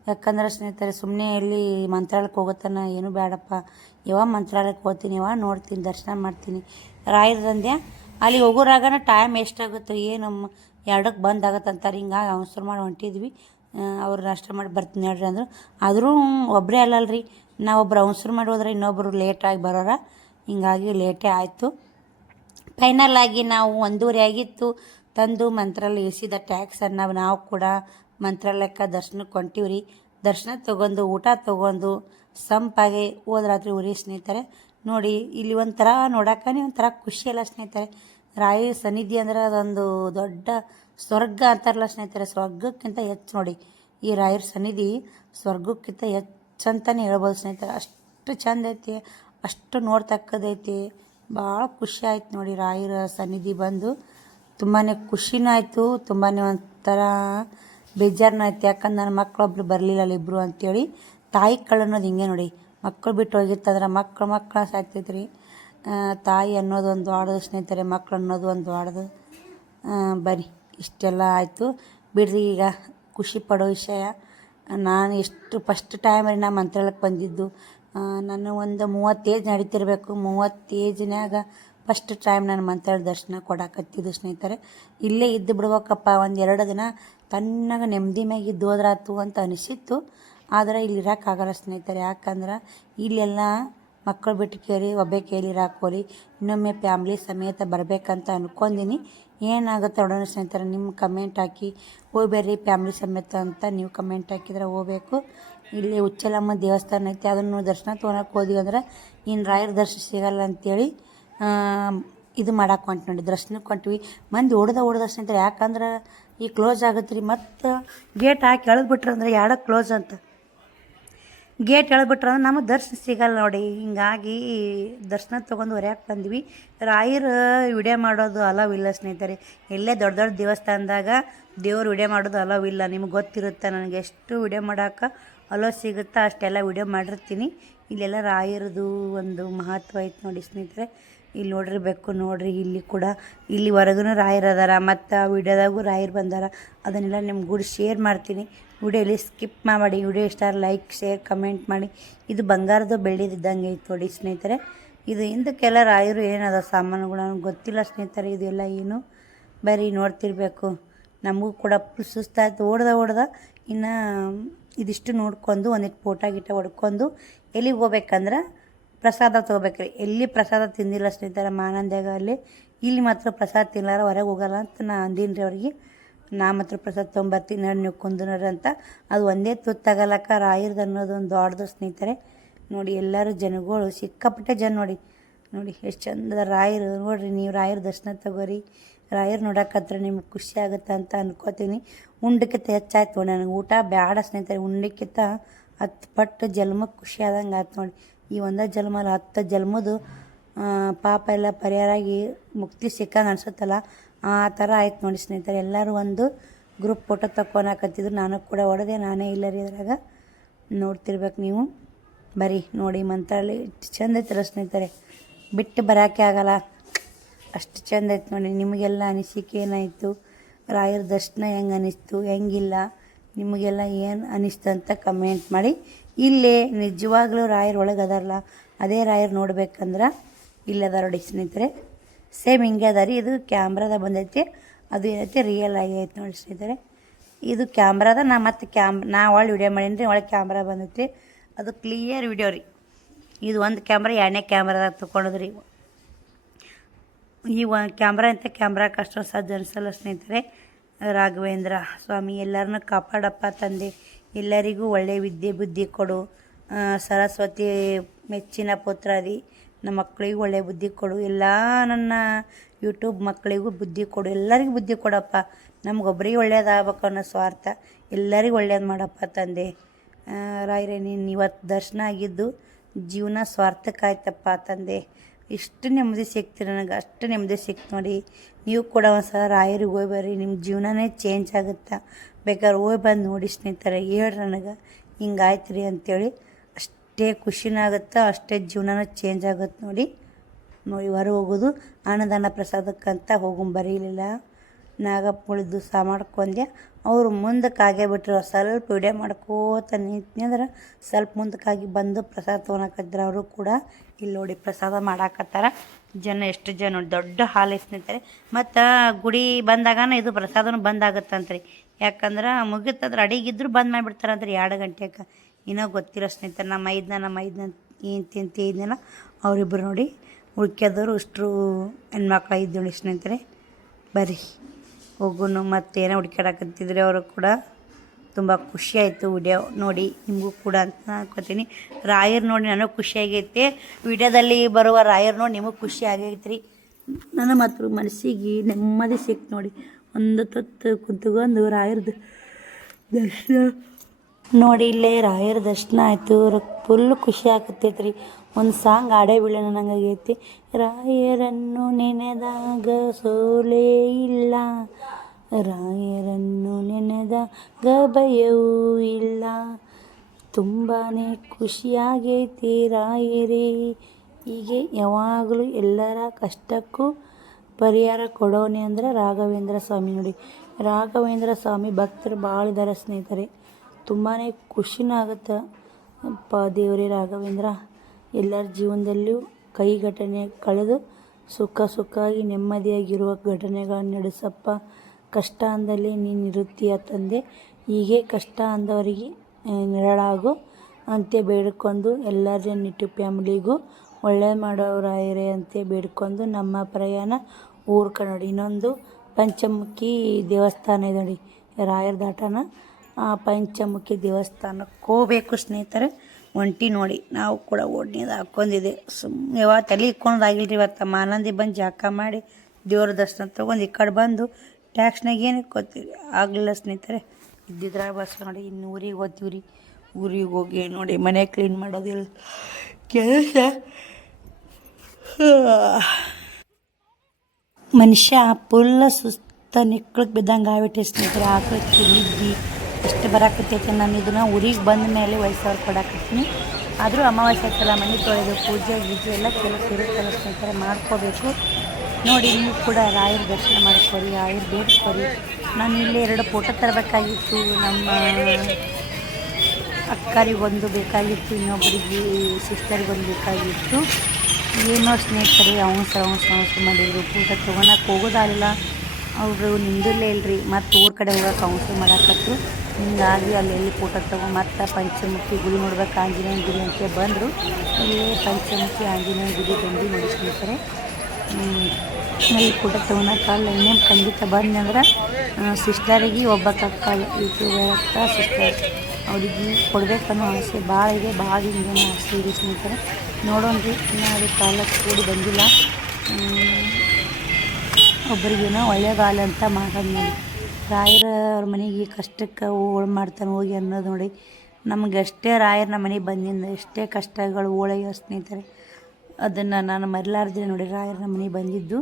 ಯಾಕಂದ್ರೆ ಸ್ನೇಹಿತರೆ ಸುಮ್ಮನೆ ಇಲ್ಲಿ ಮಂತ್ರಾಲಯಕ್ಕೆ ಹೋಗುತ್ತಾನ ಏನೂ ಬೇಡಪ್ಪ, ಯಾವಾಗ ಮಂತ್ರಾಲಯಕ್ಕೆ ಹೋಗ್ತೀನಿ, ಯಾವಾಗ ನೋಡ್ತೀನಿ, ದರ್ಶನ ಮಾಡ್ತೀನಿ ರಾಯರಂದ್ಯ. ಅಲ್ಲಿ ಹೋಗೋರಾಗನ ಟೈಮ್ ಎಷ್ಟಾಗುತ್ತೆ, ಏನು 2ಕ್ಕೆ ಬಂದಾಗತ್ತೆ ಅಂತಾರೆ. ಹಿಂಗಾಗಿ ಅವಸರ ಮಾಡಿ ಹೊಂಟಿದ್ವಿ. ಅವ್ರು ನಾಷ್ಟ ಮಾಡಿ ಬರ್ತೀನಿ ಹೇಳ್ರಿ ಅಂದರು. ಆದರೂ ಒಬ್ಬರೇ ಅಲ್ಲಲ್ರಿ, ನಾವೊಬ್ರು ಅವಸರ ಮಾಡಿ ಹೋದ್ರೆ ಇನ್ನೊಬ್ಬರು ಲೇಟಾಗಿ ಬರೋರ, ಹಿಂಗಾಗಿ ಲೇಟೇ ಆಯಿತು. ಫೈನಲ್ ಆಗಿ ನಾವು 1:30 ಆಗಿತ್ತು ತಂದು ಮಂತ್ರಾಲಯ ಇಳಿಸಿದ ಟ್ಯಾಕ್ಸನ್ನು ನಾವು ಕೂಡ ಮಂತ್ರಾಲಯಕ್ಕೆ ದರ್ಶನಕ್ಕೆ ಹೊಂಟೀವ್ರಿ. ದರ್ಶನ ತೊಗೊಂಡು ಊಟ ತೊಗೊಂಡು ಸಂಪಾಗಿ ಹೋದ್ರಾತ್ರಿ ಊರಿ ಸ್ನೇಹಿತರೆ. ನೋಡಿ ಇಲ್ಲಿ ಒಂಥರ ನೋಡಕ್ಕನೇ ಒಂಥರ ಖುಷಿ ಅಲ್ಲ ಸ್ನೇಹಿತರೆ. ರಾಯರ ಸನ್ನಿಧಿ ಅಂದ್ರೆ ಅದೊಂದು ದೊಡ್ಡ ಸ್ವರ್ಗ ಅಂತಾರಲ್ಲ ಸ್ನೇಹಿತರೆ, ಸ್ವರ್ಗಕ್ಕಿಂತ ಹೆಚ್ಚು ನೋಡಿ ಈ ರಾಯರ ಸನ್ನಿಧಿ, ಸ್ವರ್ಗಕ್ಕಿಂತ ಹೆಚ್ಚಂತಲೇ ಹೇಳ್ಬೋದು ಸ್ನೇಹಿತರೆ. ಅಷ್ಟು ಚಂದ ಐತಿ, ಅಷ್ಟು ನೋಡ್ತಕ್ಕದೈತಿ. ಭಾಳ ಖುಷಿ ಆಯ್ತು ನೋಡಿ ರಾಯರ ಸನ್ನಿಧಿ ಬಂದು. ತುಂಬಾ ಖುಷಿನೂ ಆಯಿತು, ತುಂಬಾ ಒಂಥರ ಬೇಜಾರನೂ ಆಯ್ತು. ಯಾಕಂದ್ರೆ ನನ್ನ ಮಕ್ಕಳೊಬ್ರು ಬರಲಿಲ್ಲ ಇಬ್ಬರು ಅಂತೇಳಿ. ತಾಯಿ ಕಳ್ಳು ಅನ್ನೋದು ಹಿಂಗೆ ನೋಡಿ, ಮಕ್ಕಳು ಬಿಟ್ಟು ಹೋಗಿತ್ತಂದ್ರೆ ಮಕ್ಕಳ ಸಾಯ್ತೈತ್ರಿ. ತಾಯಿ ಅನ್ನೋದು ಒಂದು ದೊಡ್ಡದು ಸ್ನೇಹಿತರೆ, ಮಕ್ಕಳು ಅನ್ನೋದು ಒಂದು ದೊಡ್ಡದು. ಬರೀ ಇಷ್ಟೆಲ್ಲ ಆಯಿತು ಬಿಡ್ರಿ. ಈಗ ಖುಷಿ ಪಡೋ ವಿಷಯ, ನಾನು ಎಷ್ಟು ಫಸ್ಟ್ ಟೈಮ್ ರೀ ನಾ ಮಂತ್ರಾಲಯಕ್ಕೆ ಬಂದಿದ್ದು. ನಾನು ಒಂದು 30 ಏಜ್ ನಡೀತಿರ್ಬೇಕು. 30 ಏಜ್ನ್ಯಾಗ ಫಸ್ಟ್ ಟೈಮ್ ನಾನು ಮಂತ್ರಾಲಯ ದರ್ಶನ ಕೊಡಕತ್ತಿದ್ದು ಸ್ನೇಹಿತರೆ. ಇಲ್ಲೇ ಇದ್ದು ಬಿಡ್ಬೇಕಪ್ಪ, 1-2 ದಿನ ತಣ್ಣಗೆ ನೆಮ್ಮದಿ ಮ್ಯಾಗ ಇದ್ದು ಹೋದ್ರಾತು ಅಂತ ಅನಿಸಿತ್ತು. ಆದರೆ ಇಲ್ಲಿ ಇರೋಕ್ಕಾಗಲ್ಲ ಸ್ನೇಹಿತರೆ. ಯಾಕಂದ್ರೆ ಇಲ್ಲೆಲ್ಲ ಮಕ್ಕಳು ಬಿಟ್ಟು ಕೇಳಿ ಒಬ್ಬೇ ಕೇಳಿ ಇರಾಕೋರಿ. ಇನ್ನೊಮ್ಮೆ ಫ್ಯಾಮ್ಲಿ ಸಮೇತ ಬರಬೇಕಂತ ಅಂದ್ಕೊಂಡಿನಿ. ಏನಾಗುತ್ತೆ ನೋಡೋಣ ಸ್ನೇಹಿತರೆ. ನಿಮ್ಮ ಕಮೆಂಟ್ ಹಾಕಿ ಹೋಗ್ಬೇಡ್ರಿ ಫ್ಯಾಮ್ಲಿ ಸಮೇತ ಅಂತ ನೀವು ಕಮೆಂಟ್ ಹಾಕಿದ್ರೆ ಹೋಗ್ಬೇಕು. ಇಲ್ಲಿ ಉಚ್ಚಲಮ್ಮ ದೇವಸ್ಥಾನ ಐತಿ, ಅದನ್ನು ದರ್ಶನ ತೊಗೊಳಕ್ಕೆ ಹೋದ್ವಿ ಅಂದ್ರೆ ಇನ್ನು ರಾಯರ ದರ್ಶನ ಸಿಗಲ್ಲ ಅಂತೇಳಿ ಇದು ಮಾಡಕ್ಕೆ ಹೊಂಟು ನೋಡಿ, ದರ್ಶನಕ್ಕೆ ಹೊಂಟ್ವಿ. ಮಂದಿ ಹೊಡೆದ ಸ್ನೇಹಿತರೆ. ಯಾಕಂದ್ರೆ ಈ ಕ್ಲೋಸ್ ಆಗುತ್ತೆ ರೀ, ಮತ್ತು ಗೇಟ್ ಹಾಕಿ ಎಳೆದ್ಬಿಟ್ರೆ ಅಂದ್ರೆ 2ಕ್ಕೆ ಕ್ಲೋಸ್ ಅಂತ. ಗೇಟ್ ಎಳೆದ್ಬಿಟ್ರೆ ಅಂದ್ರೆ ನಮಗೆ ದರ್ಶನ ಸಿಗಲ್ಲ ನೋಡಿ. ಹಿಂಗಾಗಿ ದರ್ಶನ ತೊಗೊಂಡು ಹೊರ್ಯಾಕೆ ಬಂದ್ವಿ. ರಾಯರ ವಿಡಿಯೋ ಮಾಡೋದು ಅಲವ್ ಇಲ್ಲ ಸ್ನೇಹಿತರೆ. ಎಲ್ಲೇ ದೊಡ್ಡ ದೇವಸ್ಥಾನದಾಗ ದೇವ್ರು ವಿಡಿಯೋ ಮಾಡೋದು ಅಲವ್ ಇಲ್ಲ. ನಿಮ್ಗೆ ಗೊತ್ತಿರುತ್ತೆ, ನನಗೆ ಎಷ್ಟು ವಿಡಿಯೋ ಮಾಡೋಕೆ ಅಲೋ ಸಿಗುತ್ತಾ ಅಷ್ಟೆಲ್ಲ ವಿಡಿಯೋ ಮಾಡಿರ್ತೀನಿ. ಇಲ್ಲೆಲ್ಲ ರಾಯರದು ಒಂದು ಮಹತ್ವ ಐತೆ ನೋಡಿ ಸ್ನೇಹಿತರೆ. ಇಲ್ಲಿ ನೋಡಿರ್ಬೇಕು ನೋಡ್ರಿ, ಇಲ್ಲಿ ಕೂಡ ಇಲ್ಲಿ ಹೊರಗೂ ರಾಯರು ಅದಾರ, ಮತ್ತು ವಿಡಿಯೋದಾಗೂ ರಾಯರು ಬಂದಾರ. ಅದನ್ನೆಲ್ಲ ನಿಮ್ಗೆ ಕೂಡ ಶೇರ್ ಮಾಡ್ತೀನಿ. ವಿಡಿಯೋಲಿ ಸ್ಕಿಪ್ ಮಾಡಿ. ವಿಡಿಯೋ ಇಷ್ಟ ಲೈಕ್ ಶೇರ್ ಕಮೆಂಟ್ ಮಾಡಿ. ಇದು ಬಂಗಾರದ ಬೆಳ್ಳಿದಿದ್ದಂಗೆ ಐತೆ ನೋಡಿ ಸ್ನೇಹಿತರೆ. ಇದು ಹಿಂದಕ್ಕೆಲ್ಲ ರಾಯರು ಏನದ ಸಾಮಾನುಗಳು ನನಗೆ ಗೊತ್ತಿಲ್ಲ ಸ್ನೇಹಿತರೆ. ಇದೆಲ್ಲ ಏನು ಬರೀ ನೋಡ್ತಿರ್ಬೇಕು. ನಮಗೂ ಕೂಡ ಫುಲ್ ಸುಸ್ತಾಯ್ತು, ಓಡ್ದ ಇನ್ನು ಇದಿಷ್ಟು ನೋಡ್ಕೊಂಡು ಒಂದಿಟ್ಟು ಫೋಟೋ ಗಿಟ ಹೊಡ್ಕೊಂಡು ಎಲ್ಲಿಗೆ ಹೋಗ್ಬೇಕಂದ್ರೆ ಪ್ರಸಾದ ತೊಗೋಬೇಕ್ರಿ. ಎಲ್ಲಿ ಪ್ರಸಾದ ತಿಂದಿಲ್ಲ ಸ್ನೇಹಿತರೆ ಮಾನಂದ್ಯಾಗ. ಇಲ್ಲಿ ಮಾತ್ರ ಪ್ರಸಾದ ತಿನ್ನಲಾರ ಹೊರಗೆ ಹೋಗಲ್ಲ ಅಂತ ನಾ ಅಂದೀನಿ ರೀ ಅವ್ರಿಗೆ. ನಾ ಮಾತ್ರ ಪ್ರಸಾದ ತೊಗೊಂಬರ್ತೀನಿ ನೋಡಿ, ನೀವು ಕುಂದ್ರಿ ಅಂತ. ಅದು ಒಂದೇ ತುತ್ತಾಗಲಕ್ಕ ರಾಯರ್ದು ಅನ್ನೋದು ಒಂದು ದೊಡ್ಡದು ಸ್ನೇಹಿತರೆ. ನೋಡಿ ಎಲ್ಲರೂ ಜನಗಳು ಸಿಕ್ಕಾಪಟ್ಟೆ ಜನ ನೋಡಿ ಎಷ್ಟು ಚಂದ ರಾಯರು. ನೋಡಿರಿ ನೀವು ರಾಯರ ದರ್ಶನ ತಗೋರಿ. ರಾಯರು ನೋಡೋಕತ್ರ ನಿಮ್ಗೆ ಖುಷಿ ಆಗುತ್ತೆ ಅಂತ ಅನ್ಕೋತೀನಿ. ಉಂಡಕ್ಕಿಂತ ಹೆಚ್ಚಾಯ್ತು ನನಗೆ ಊಟ ಬೇಡ ಸ್ನೇಹಿತರೆ. ಉಂಡಕ್ಕಿಂತ 10 ಪಟ್ಟು ಜನ್ಮಕ್ಕೆ ಖುಷಿ ಆದಂಗೆ ಆಯ್ತು ನೋಡಿ. ಈ ಒಂದೇ ಜನ್ಮಲ್ಲಿ 10 ಜನ್ಮದ್ದು ಪಾಪ ಎಲ್ಲ ಪರಿಹಾರ ಆಗಿ ಮುಕ್ತಿ ಸಿಕ್ಕಂಗೆ ಅನ್ಸುತ್ತಲ್ಲ, ಆ ಥರ ಆಯ್ತು ನೋಡಿ ಸ್ನೇಹಿತರೆ. ಎಲ್ಲರೂ ಒಂದು ಗ್ರೂಪ್ ಫೋಟೋ ತಕ್ಕೊಳಕತ್ತಿದ್ರು, ನಾನು ಕೂಡ ಹೊಡೆದೆ. ನಾನೇ ಇಲ್ಲ ರೀ ಇದ್ರಾಗ, ನೋಡ್ತಿರ್ಬೇಕು ನೀವು. ಬರೀ ನೋಡಿ ಮಂತ್ರಾಲಯ ಇಷ್ಟು ಚಂದ ಐತಲ್ಲ ಸ್ನೇಹಿತರೆ, ಬಿಟ್ಟು ಬರೋಕ್ಕೆ ಆಗಲ್ಲ, ಅಷ್ಟು ಚಂದ ಐತೆ ನೋಡಿ. ನಿಮಗೆಲ್ಲ ಅನಿಸಿಕೆ ಏನಾಯಿತು, ರಾಯರ ದರ್ಶನ ಹೆಂಗೆ ಅನಿಸ್ತು, ಹೆಂಗಿಲ್ಲ, ನಿಮಗೆಲ್ಲ ಏನು ಅನಿಸ್ತು ಅಂತ ಕಮೆಂಟ್ ಮಾಡಿ. ಇಲ್ಲೇ ನಿಜವಾಗ್ಲೂ ರಾಯರು ಒಳಗೆ ಅದಾರಲ್ಲ, ಅದೇ ರಾಯರು ನೋಡ್ಬೇಕಂದ್ರೆ ಇಲ್ಲದ ನೋಡಿ ಸ್ನೇಹಿತರೆ. ಸೇಮ್ ಹಿಂಗೆ ಅದ ರೀ. ಇದು ಕ್ಯಾಮ್ರಾದ ಬಂದೈತಿ, ಅದು ಏನೈತಿ ರಿಯಲ್ ಆಗಿ ಐತೆ ನೋಡಿ ಸ್ನೇಹಿತರೆ. ಇದು ಕ್ಯಾಮ್ರಾದ ನಾ ಒಳ್ಳೆ ವಿಡಿಯೋ ಮಾಡೀನಿ ರೀ, ಒಳಗೆ ಕ್ಯಾಮ್ರಾ ಬಂದೈತಿ. ಅದು ಕ್ಲಿಯರ್ ವಿಡಿಯೋ ರೀ. ಇದು ಒಂದು ಕ್ಯಾಮ್ರಾ 2ನೇ ಕ್ಯಾಮ್ರಾದಾಗ ತೊಗೊಂಡದ್ರಿ. ಈ ಕ್ಯಾಮ್ರಾ ಅಂತ ಕ್ಯಾಮ್ರಾಕ್ಕೆ ಅಷ್ಟೊಂದು ಸಜ್ಜು ಅನಿಸಲ್ಲ ಸ್ನೇಹಿತರೆ. ರಾಘವೇಂದ್ರ ಸ್ವಾಮಿ ಎಲ್ಲರನ್ನೂ ಕಾಪಾಡಪ್ಪ ತಂದೆ, ಎಲ್ಲರಿಗೂ ಒಳ್ಳೆಯ ವಿದ್ಯೆ ಬುದ್ಧಿ ಕೊಡು. ಸರಸ್ವತಿ ಮೆಚ್ಚಿನ ಪುತ್ರಾದಿ, ನಮ್ಮ ಮಕ್ಕಳಿಗೂ ಒಳ್ಳೆಯ ಬುದ್ಧಿ ಕೊಡು. ಎಲ್ಲ ನನ್ನ ಯೂಟ್ಯೂಬ್ ಮಕ್ಕಳಿಗೂ ಬುದ್ಧಿ ಕೊಡು, ಎಲ್ಲರಿಗೂ ಬುದ್ಧಿ ಕೊಡಪ್ಪ. ನಮಗೊಬ್ಬರಿಗೆ ಒಳ್ಳೇದಾಗಬೇಕು ಅನ್ನೋ ಸ್ವಾರ್ಥ, ಎಲ್ಲರಿಗೂ ಒಳ್ಳೇದು ಮಾಡಪ್ಪ ತಂದೆ. ರಾಯರೇ ನೀನು ಇವತ್ತು ದರ್ಶನ ಆಗಿದ್ದು ಜೀವನ ಸಾರ್ಥಕ ಆಯ್ತಪ್ಪ ತಂದೆ. ಇಷ್ಟು ನೆಮ್ಮದಿ ಸಿಕ್ತು ನನಗೆ, ಅಷ್ಟು ನೆಮ್ಮದಿ ಸಿಕ್ತು ನೋಡಿ. ನೀವು ಕೂಡ ಒಂದು ಸಲ ರಾಯರಿಗೆ ಹೋಗಿ ಬರ್ರಿ, ನಿಮ್ಮ ಜೀವನನೇ ಚೇಂಜ್ ಆಗುತ್ತೆ. ಬೇಕಾದ್ರೆ ಹೋಗಿ ಬಂದು ನೋಡಿ ಸ್ನೇಹಿತರೆ, ಹೇಳ್ರಿ ನನಗೆ ಹಿಂಗಾಯ್ತು ರೀ ಅಂಥೇಳಿ. ಅಷ್ಟೇ ಖುಷಿನೂ ಆಗುತ್ತೆ, ಅಷ್ಟೇ ಜೀವನನೂ ಚೇಂಜ್ ಆಗುತ್ತೆ ನೋಡಿ. ಹೊರ ಹೋಗೋದು ಅನ್ನದಾನ ಪ್ರಸಾದಕ್ಕಂತ ಬರೀಲಿಲ್ಲ. ನಾಗಪ್ಪಳಿದ್ದು ಸಹ ಮಾಡ್ಕೊಂಡೆ. ಅವರು ಮುಂದಕ್ಕಾಗೇ ಬಿಟ್ರು. ಸ್ವಲ್ಪ ವಿಡಿಯೋ ಮಾಡ್ಕೋತ ನಿಂತ್ನಿ ಅಂದ್ರೆ ಸ್ವಲ್ಪ ಮುಂದಕ್ಕಾಗಿ ಬಂದು ಪ್ರಸಾದ ತೊಗೊಳಕತ್ತಿದ್ರು. ಅವರು ಕೂಡ ಇಲ್ಲಿ ನೋಡಿ ಪ್ರಸಾದ ಮಾಡಾಕತ್ತಾರ. ಜನ ಎಷ್ಟು ಜನ ನೋಡಿ, ದೊಡ್ಡ ಹಾಲ್ ಸ್ನೇಹಿತರೆ. ಮತ್ತು ಗುಡಿ ಬಂದಾಗನ ಇದು ಪ್ರಸಾದನೂ ಬಂದಾಗುತ್ತಂತ್ರಿ. ಯಾಕಂದ್ರೆ ಮುಗಿತಂದ್ರೆ ಅಡಿಗಿದ್ರು ಬಂದ್ ಮಾಡಿಬಿಡ್ತಾರಂತ್ರಿ 2 ಗಂಟೆಗೆ. ಇನ್ನೂ ಗೊತ್ತಿರೋ ಸ್ನೇಹಿತರೆ, ನಮ್ಮ ಐದನ ಏನು ತಿಂತಿದ್ನಲ್ಲ ಅವರಿಬ್ಬರು ನೋಡಿ. ಉಳ್ಕ್ಯದವರು ಇಷ್ಟರು ಹೆಣ್ಮಕ್ಳು ಇದ್ದು ನೋಡಿ ಸ್ನೇಹಿತರೆ. ಬರ್ರಿ ಹೋಗುನು. ಮತ್ತೇನೋ ಹುಡ್ಕ್ಯಾಡಕತ್ತಿದ್ರೆ ಅವರು ಕೂಡ. ತುಂಬ ಖುಷಿಯಾಯಿತು ವಿಡಿಯೋ ನೋಡಿ, ನಿಮಗೂ ಕೂಡ ಅಂತ ಅನ್ಕೋತೀನಿ. ರಾಯರ್ ನೋಡಿ ನನಗೆ ಖುಷಿಯಾಗೈತೆ, ವಿಡಿಯೋದಲ್ಲಿ ಬರುವ ರಾಯರ್ ನೋಡಿ ನಿಮಗೆ ಖುಷಿ ಆಗೈತೆ ರೀ. ನನ್ನ ಮಾತ್ರ ಮನಸ್ಸಿಗೆ ನೆಮ್ಮದಿ ಸಿಕ್ತು ನೋಡಿ. ಒಂದು ತೊತ್ತು ಕುಂತ್ಕೊಂಡು ರಾಯರ್ದು ದರ್ಶನ ನೋಡಿ. ಇಲ್ಲೇ ರಾಯರ ದರ್ಶನ ಆಯಿತು, ಫುಲ್ ಖುಷಿ ಆಗತ್ತೈತೆ ರೀ. ಒಂದು ಸಾಂಗ್ ಆಡೇ ಬೀಳ ನನಗಾಗೈತಿ. ರಾಯರನ್ನು ನೆನೆದಾಗ ಸೋಲೇ ಇಲ್ಲ, ರಾಯರನ್ನು ನೆನೆದಾಗ ಭಯವೂ ಇಲ್ಲ. ತುಂಬಾ ಖುಷಿಯಾಗೈತಿ ರಾಯರೇ. ಹೀಗೆ ಯಾವಾಗಲೂ ಎಲ್ಲರ ಕಷ್ಟಕ್ಕೂ ಪರಿಹಾರ ಕೊಡೋನೆ ಅಂದರೆ ರಾಘವೇಂದ್ರ ಸ್ವಾಮಿ ನೋಡಿ. ರಾಘವೇಂದ್ರ ಸ್ವಾಮಿ ಭಕ್ತರು ಭಾಳ ಇದ್ದಾರೆ ಸ್ನೇಹಿತರೆ. ತುಂಬಾ ಖುಷಿನೂ ಆಗುತ್ತೆ. ಅಪ್ಪ ದೇವರೇ ರಾಘವೇಂದ್ರ ಎಲ್ಲರ ಜೀವನದಲ್ಲೂ ಕೈ ಘಟನೆ ಕಳೆದು ಸುಖವಾಗಿ ನೆಮ್ಮದಿಯಾಗಿರುವ ಘಟನೆಗಳನ್ನು ನಡೆಸಪ್ಪ. ಕಷ್ಟ ಅಂದಲ್ಲಿ ನೀನು ಇರುತ್ತೀಯ ತಂದೆ. ಹೀಗೆ ಕಷ್ಟ ಅಂದವರಿಗೆ ನೆರಳಾಗು ಅಂತೆ ಬೇಡ್ಕೊಂಡು, ಎಲ್ಲರ ನಿಟ್ಟು ಫ್ಯಾಮಿಲಿಗೂ ಒಳ್ಳೆ ಮಾಡೋರಾಯರೇ ಅಂತೆ ಬೇಡ್ಕೊಂಡು ನಮ್ಮ ಪ್ರಯಾಣ ಊರ್ಕ ನೋಡಿ. ಇನ್ನೊಂದು ಪಂಚಮುಖಿ ದೇವಸ್ಥಾನ ಇದೆ ನೋಡಿ, ರಾಯರ ದಾಟನ. ಆ ಪಂಚಮುಖಿ ದೇವಸ್ಥಾನಕ್ಕೆ ಹೋಗ್ಬೇಕು ಸ್ನೇಹಿತರೆ. ಒಂಟಿ ನೋಡಿ, ನಾವು ಕೂಡ ಓಡ್ನಿದು ಹಾಕ್ಕೊಂಡಿದೆ. ಸುಮ್ಮನೆ ಯಾವತ್ತು ತಲೆ ಇಕ್ಕೊಳೋದಾಗಿಲ್ರಿ. ಇವತ್ತು ಮಾನಂದಿ ಬಂದು ಜಾಕ ಮಾಡಿ ದೇವ್ರ ದರ್ಶನ ತೊಗೊಂಡು ಈ ಕಡೆ ಬಂದು ಟ್ಯಾಕ್ಸ್ನಾಗ ಏನು ಇಕ್ಕೋತೀವಿ ಆಗಲಿಲ್ಲ ಸ್ನೇಹಿತರೆ. ಇದ್ದಿದ್ರಾಗ ಬಸ್ ನೋಡಿ. ಇನ್ನು ಊರಿಗೆ ಹೋಗ್ತೀವಿ ರೀ. ಊರಿಗೆ ಹೋಗಿ ನೋಡಿ ಮನೆ ಕ್ಲೀನ್ ಮಾಡೋದಿಲ್ಲ ಕೆಲಸ. ಮನುಷ್ಯ ಫುಲ್ ಸುಸ್ತ ನಿಕ್ಳಕ್ಕೆ ಬಿದ್ದಂಗೆ ಆಗ್ಬಿಟ್ಟೆ ಸ್ನೇಹಿತರೆ. ಆಕಳಕ್ಕೆ ನಿದ್ದಿ ಎಷ್ಟು ಬರಾಕತ್ತೈತೆ. ನಾನು ಇದನ್ನು ಊರಿಗೆ ಬಂದ ಮೇಲೆ ವಯಸ್ಸವ್ರು ಕೊಡಾಕತ್ತೀನಿ. ಆದರೂ ಅಮಾವಾಸ್ಯೆ ಆಯ್ತಲ್ಲ, ಮನೆ ತೊಳೆದು ಪೂಜೆ ಗೀಜೆ ಎಲ್ಲ ಕೆಲಸ ಇರುತ್ತಲ್ಲ ಸ್ನೇಹಿತರೆ, ಮಾಡ್ಕೋಬೇಕು ನೋಡಿ. ನೀವು ಕೂಡ ರಾಯರ ದರ್ಶನ ಮಾಡ್ಕೊರಿ, ರಾಯರು ಬೇಡ್ಕೊರಿ. ನಾನು ಇಲ್ಲಿ 2 ಫೋಟೋ ತರಬೇಕಾಗಿತ್ತು. ನಮ್ಮ ಅಕ್ಕರಿಗೊಂದು ಬೇಕಾಗಿತ್ತು, ಇನ್ನೊಬ್ಬರಿಗೆ ಸಿಸ್ಟರಿಗೊಂದು ಬೇಕಾಗಿತ್ತು. ಏನೋ ಸ್ನೇಹಿತರೆ ಅವಸರ ಮಾಡಿದರು. ಊಟ ತೊಗೊಳಕ್ಕೆ ಹೋಗೋದಾಗಲಿಲ್ಲ. ಅವರು ನಿಂದಿರಲೇ ಇಲ್ಲರಿ. ಮತ್ತು ಊರ ಕಡೆ ಹೋಗೋಕೆ ಅವಸರ ಮಾಡಾಕತ್ತು. ಹಿಂಗಾಗಿ ಅಲ್ಲೆಲ್ಲಿ ಫೋಟೋ ತೊಗೊಂಡು ಮತ್ತೆ ಪಂಚಮುಖಿ ಗುಡಿ ನೋಡ್ಬೇಕು, ಆಂಜನೇಯನ ಗುಡಿ ಅಂತ ಬಂದರು. ಇಲ್ಲೇ ಪಂಚಮುಖಿ ಆಂಜನೇಯನ ಗುಡಿ ಬಂದು ನೋಡಿ ಸ್ನೇಹಿತರೆ. ಅಲ್ಲಿ ಫೋಟೋ ತೊಗೊಳಕ್ಕಲ್ಲ. ಇನ್ನೇನು ಖಂಡಿತ ಬಂದಂದ್ರೆ ಸಿಸ್ಟರಿಗೆ ಒಬ್ಬಕ್ಕ ಯೂಟ್ಯೂಬರ್ ಅಕ್ಕ ಸಿಸ್ಟರ್ ಅವ್ರಿಗೆ ಕೊಡಬೇಕನ್ನೋ ಆಸೆ ಭಾಳ ಇದೆ. ಭಾಳ ಹಿಂಗೇನೋ ಆಸೆ ಇದೆ ಸ್ನೇಹಿತರೆ. ನೋಡೋಣ್ರಿ, ಇನ್ನೂ ಅದು ಕಾಲಕ್ಕೆ ಕೂಡಿ ಬಂದಿಲ್ಲ. ಒಬ್ರಿಗೇನೋ ಒಳ್ಳೆಯದಾಗಲಿ ಅಂತ ಮಾಡೋದು ನೋಡಿ. ರಾಯರ ಅವ್ರ ಮನೆಗೆ ಕಷ್ಟಕ್ಕೆ ಓಳು ಮಾಡ್ತಾನೆ ಹೋಗಿ ಅನ್ನೋದು ನೋಡಿ. ನಮಗೆ ಎಷ್ಟೇ ರಾಯರ ನಮ್ಮ ಮನೆಗೆ ಬಂದಿಂದ ಎಷ್ಟೇ ಕಷ್ಟಗಳು ಓಳೆಯೋ ಸ್ನೇಹಿತರೆ, ಅದನ್ನು ನಾನು ಮರಿಲಾರ್ದೆ ನೋಡಿ ರಾಯರ ನಮ್ಮ ಮನೆಗೆ ಬಂದಿದ್ದು.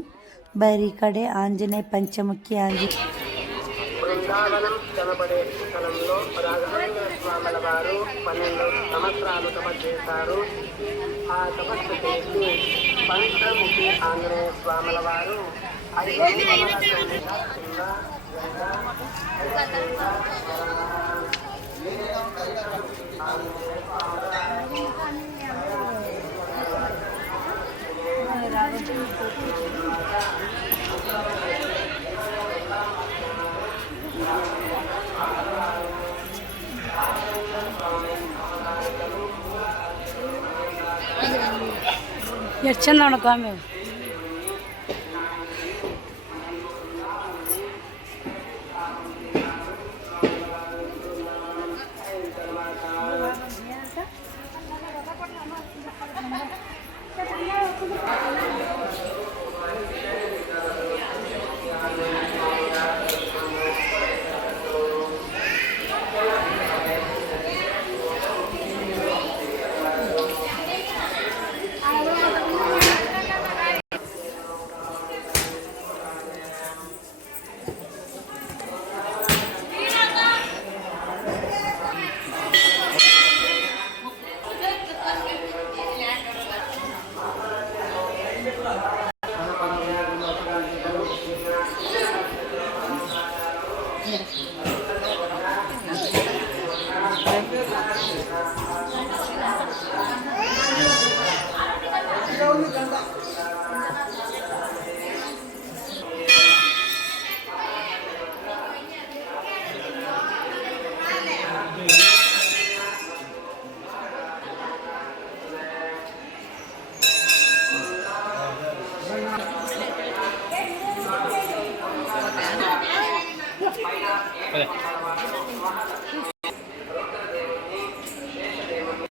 ಬರೀ ಕಡೆ ಆಂಜನೇಯ ಪಂಚಮುಖಿ ಆಂಜನೇಯ బృందావనం కనబడే స్థలంలో రాఘవేంద్ర స్వాముల వారు 12 సంవత్సరాలు తపస్సు చేశారు. ఆ తపస్సు చేసి పంచముఖి ఆంజనేయ స్వాముల వారు 5 ಎಷ್ಟು ಚಂದ ನೋಡಕ್ಕೆ ಆಮೇಲೆ